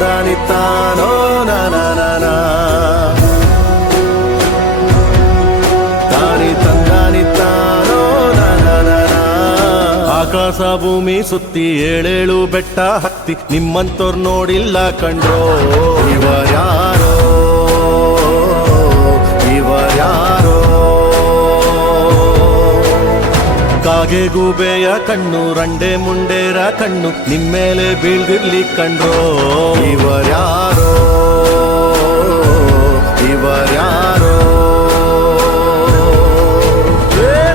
ತಂದಾನಿತ್ತಾನೋ ನಾನಾ ತಾನಿ ತಂದಾನಿತ್ತಾನೋ ನಾನಾ ಆಕಾಶ ಭೂಮಿ ಸುತ್ತಿ ಏಳೇಳು ಬೆಟ್ಟ ಹತ್ತಿ ನಿಮ್ಮಂತೋರ್ ನೋಡಿಲ್ಲ ಕಂಡ್ರೋ ಇವರ್ಯಾರೋ ಕಾಗೆ ಗೂಬೆಯ ಕಣ್ಣು ರಂಡೆ ಮುಂಡೇರ ಕಣ್ಣು ನಿಮ್ಮೇಲೆ ಬೀಳ್ದಿರ್ಲಿ ಕಂಡ್ರೋ ಇವರ್ಯಾರೋ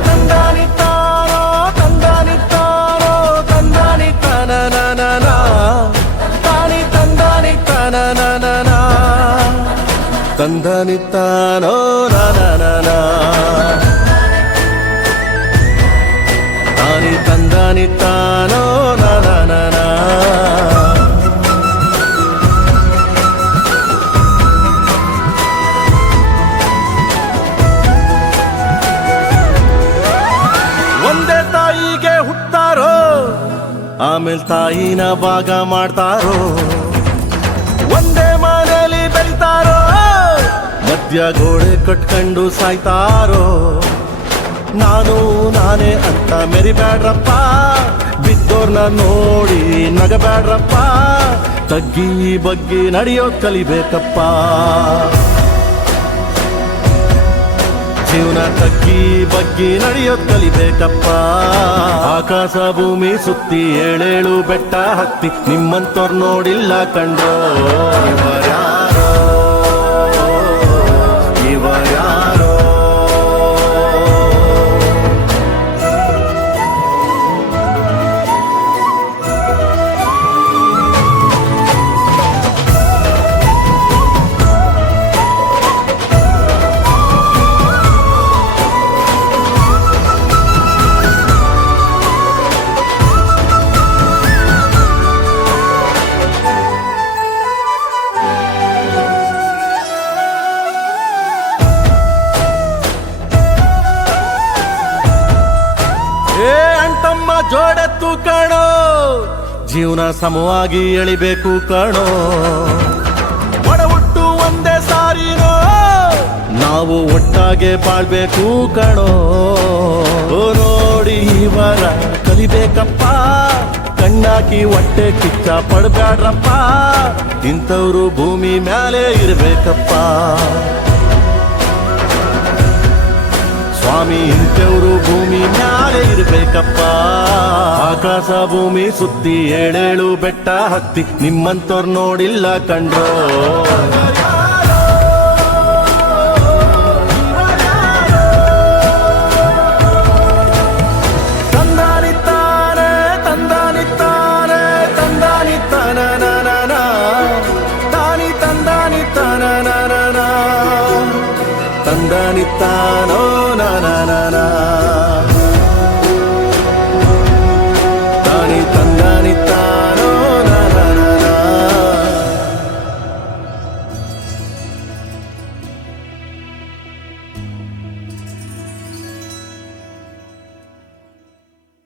ತಂದಾನಿತ್ತಾರೋ ತಂದಾನಿತ್ತಾರೋ ತಂದಾನಿತ್ತಾನ ತಾನಿ ತಂದಾನಿತ್ತಾನ ತಂದಾನಿತ್ತಾನೋ ನಾನಾ ತಾನಿ ತಂದಾನಿತ್ತಾನೋ ನಾನಾ ಒಂದೇ ತಾಯಿಗೆ ಹುಟ್ಟಾರೋ ಆಮೇಲೆ ತಾಯಿನ ಭಾಗ ಮಾಡ್ತಾರೋ ಒಂದೇ ಮನೆಯಲ್ಲಿ ಬೆಳಿತಾರೋ ಮಧ್ಯ ಗೋಡೆ ಕಟ್ಕೊಂಡು ಸಾಯ್ತಾರೋ ನಾನು ನಾನೇ ಅಂತ ಮೆರಿಬ್ಯಾಡ್ರಪ್ಪ ಬಿದ್ದೋರ್ನ ನೋಡಿ ನಗಬ್ಯಾಡ್ರಪ್ಪ ತಗ್ಗಿ ಬಗ್ಗಿ ನಡೆಯೋದ್ ಕಲಿಬೇಕಪ್ಪ ಜೀವನ ತಗ್ಗಿ ಬಗ್ಗಿ ನಡೆಯೋದ್ ಕಲಿಬೇಕಪ್ಪ ಆಕಾಶ ಭೂಮಿ ಸುತ್ತಿ ಏಳೇಳು ಬೆಟ್ಟ ಹತ್ತಿ ನಿಮ್ಮಂತೋರ್ ನೋಡಿಲ್ಲ ಕಂಡ್ರೋ ಇವರ್ಯಾರೋ ಅಂಟಮ್ಮ ಜೋಡೆತ್ತು ಕಣೋ ಜೀವನ ಸಮವಾಗಿ ಎಳಿಬೇಕು ಕಣೋ ಒಡಹುಟ್ಟು ಒಂದೇ ಸಾರಿನೋ ನಾವು ಒಟ್ಟಾಗೆ ಬಾಳ್ಬೇಕು ಕಣೋ ನೋಡಿ ಇವರ ಕಲಿಬೇಕಪ್ಪ ಕಣ್ಣಾಕಿ ಹೊಟ್ಟೆ ಕಿಚ್ಚ ಪಡ್ಬ್ಯಾಡ್ರಪ್ಪ ಇಂಥವ್ರು ಭೂಮಿ ಮ್ಯಾಲೆ ಇರ್ಬೇಕಪ್ಪ ಸ್ವಾಮಿ ಇಂಥವ್ರು ಭೂಮಿ ಮ್ಯಾಲೆ ಇರ್ಬೇಕಪ್ಪ ಆಕಾಶ ಭೂಮಿ ಸುತ್ತಿ ಏಳೇಳು ಬೆಟ್ಟ ಹತ್ತಿ ನಿಮ್ಮಂತೋರ್ ನೋಡಿಲ್ಲ ಕಂಡ್ರೋ